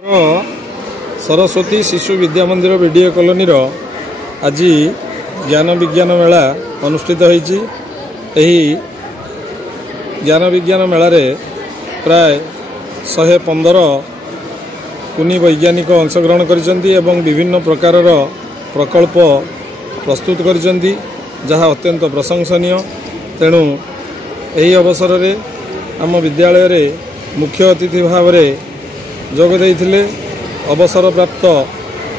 सरस्वती शिशु विद्या मंदिर BDA colony आज ज्ञान विज्ञान मेला अनुष्ठित होईची। ज्ञान विज्ञान मेला रे प्राय 115 कुनी वैज्ञानिक अंशग्रहण करिसेंती एवं विभिन्न प्रकार प्रकल्प प्रस्तुत करिसेंती, जहाँ अत्यंत प्रशंसनीय। तेणु यही अवसर रे आम विद्यालय रे मुख्य अतिथि भाव रे जोग देइथिले अवसर प्राप्त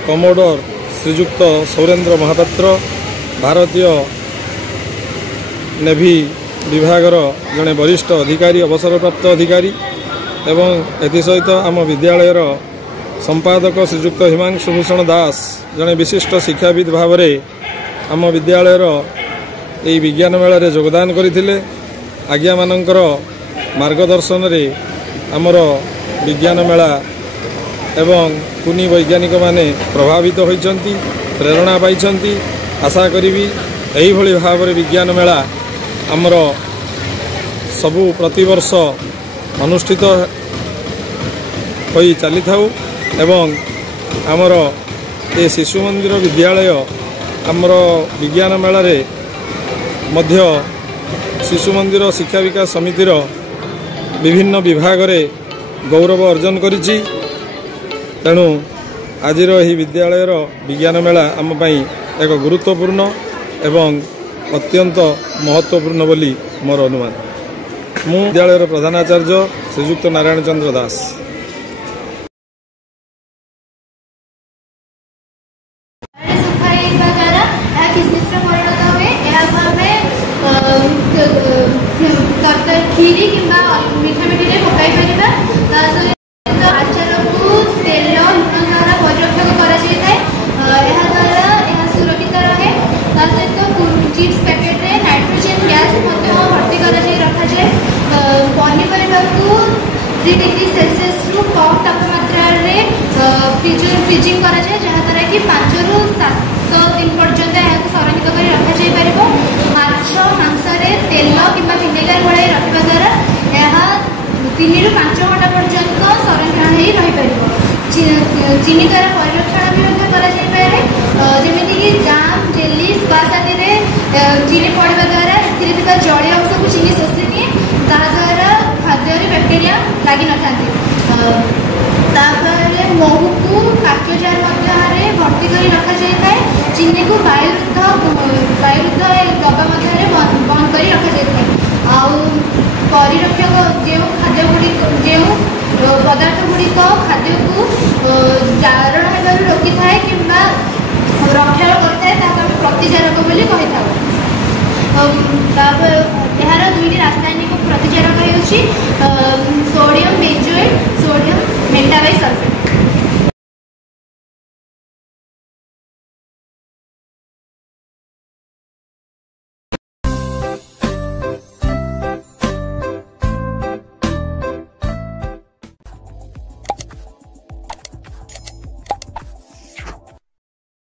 कमोडोर श्रीजुक्त सौरेन्द्र महापात्र, भारतीय नेवी विभागर जड़े वरिष्ठ अधिकारी, अवसर प्राप्त अधिकारी एवं एसहित आम विद्यालयर संपादक श्रीजुक्त हिमांशु भूषण दास जड़े विशिष्ट शिक्षाविद भाव में आम विद्यालयर यही विज्ञान मेला रे योगदान करथिले। आज्ञा मानकर मार्गदर्शन रे आमर विज्ञान मेला एवं कुनी वैज्ञानिक माने प्रभावित होइचंती, प्रेरणा पाइचंती। आशा करी यही भली भाव में विज्ञान मेला आमर सबु प्रतिवर्ष अनुष्ठित होई चली थाउ एवं आमर ये शिशु मंदिर विद्यालय आमर विज्ञान मेला रे मध्य शिशु मंदिर शिक्षा विकास समितिर विभिन्न विभाग रे गौरव अर्जन करिछि। तेणु आज विद्यालयर विज्ञान मेला आम पई एक गुरुत्वपूर्ण एवं अत्यंत महत्वपूर्ण बोली मोर अनुमान। मु विद्यालयर प्रधानाचार्य श्रीजुक्त नारायण चंद्र दास। खीरी किंबा मीठा मीठी पकाई पार आचार को तेल लुण द्वारा परिरक्षक कर सुरक्षित रहे। सहित चिप्स पैकेट रे नाइट्रोजन गैस भर्ती कर रखाए। पनीपरिया को 3 डिग्री सेल्सियस रु कम तापमात्रा फ्रिजिंग कर जहाँद्वारा कि 5 ରୁ 7 दिन पर्यंत यहाँ संरक्षित कर रखाई पार। माछ मांस तेल कि विनेगार गोलाई रखा द्वारा यह 3 ରୁ 5 घंटा पर्यंत संरक्षण हो रहीपर। चीनी द्वारा परिरक्षण भी कराए, जमीक जाम जेली स्क्वाश आदि चीनी पड़ा द्वारा ए जलीय अंश को चीनी शोषि निए, ताद्वारा खाद्य बैक्टेरिया लगी न था। महू को काचो जार भर्ती कर रखा जाए। चीनी को वायुरुद्ध डब्बा बंद कर रखा जाए। परिरक्षक जो खाद्य गुड़िक जो पदार्थ गुड़िक खाद्य को जारण होगा रोकी थाए कि रक्षा करता प्रतिजारक बोली कही था। यार 2टी रासायनिक प्रतिजारक होउछि सोडियम बेंजोएट, सोडियम मेटाबाइसल्फेट।